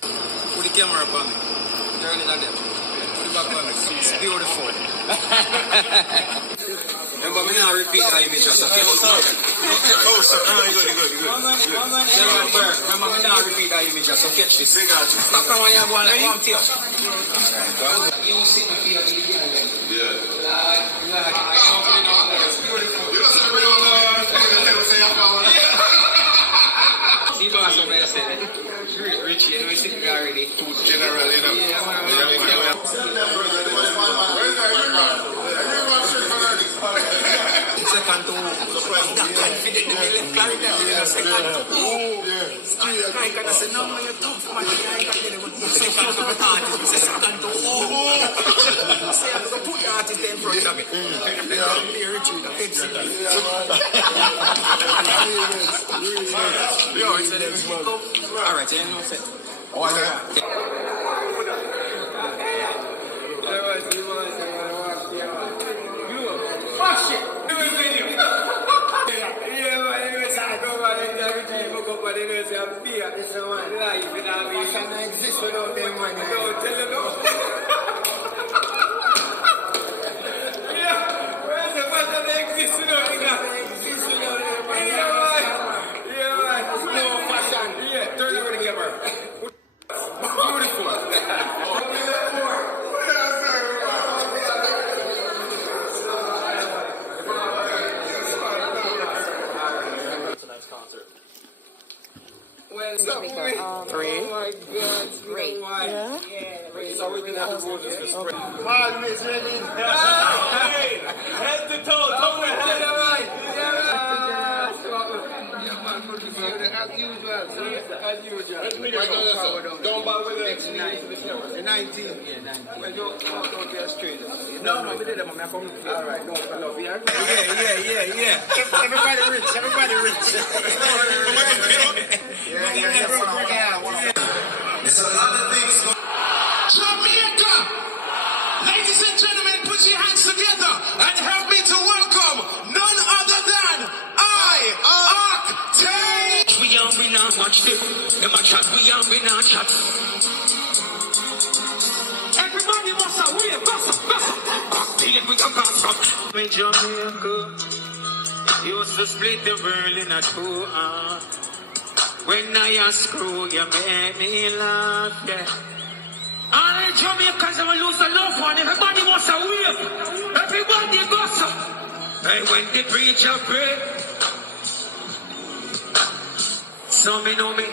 Put the camera up on me. Turn it on them. Put it back on me. It's beautiful. Remember, we now repeat the image just a few times. Oh, sir. No, you're good. Remember, we now repeat the image just to catch this. They got you. Back on when you have one like one tail. Yeah. You don't say real say I'm going. see the last one I said. Richie, and we sitting there already. Too general, you know. Second to confident in the left guard. Second to I can say, no, you're tough, man. I can tell you what you say. Second to the artist. Say second to say I'm going to put the artist in front of me. Then I'm here, Richie. Yo, it's a little. All right, you know what I'm saying? Exist without them money. Don't tell you no. Yeah, where's the matter they exist without them? Exist without them money. Yeah, right. No fashion. Yeah, turn over the camera. Beautiful. Well, Three. Oh my God. Great. Yeah. So we can have to go just to spread. Head to toe, toe to head. As usual. Don't bother with the 19. Well, don't talk to us straight. No, we did them. I'm coming. All right. No, I love you. Yeah. Everybody rich. It's a lot of things going on. Jamaica! Ladies and gentlemen, put your hands together and help me to welcome none other than Octane! We not watch them. Them a chat, we not chat. Everybody must have wave, Octane, we can pass up. Me Jamaica used to split the world in a two. When I screw, you make me laugh, yeah. All the Jamaicans will lose a loved one. Everybody wants a wave. Everybody goes up. Hey, when the preacher pray, so me know me.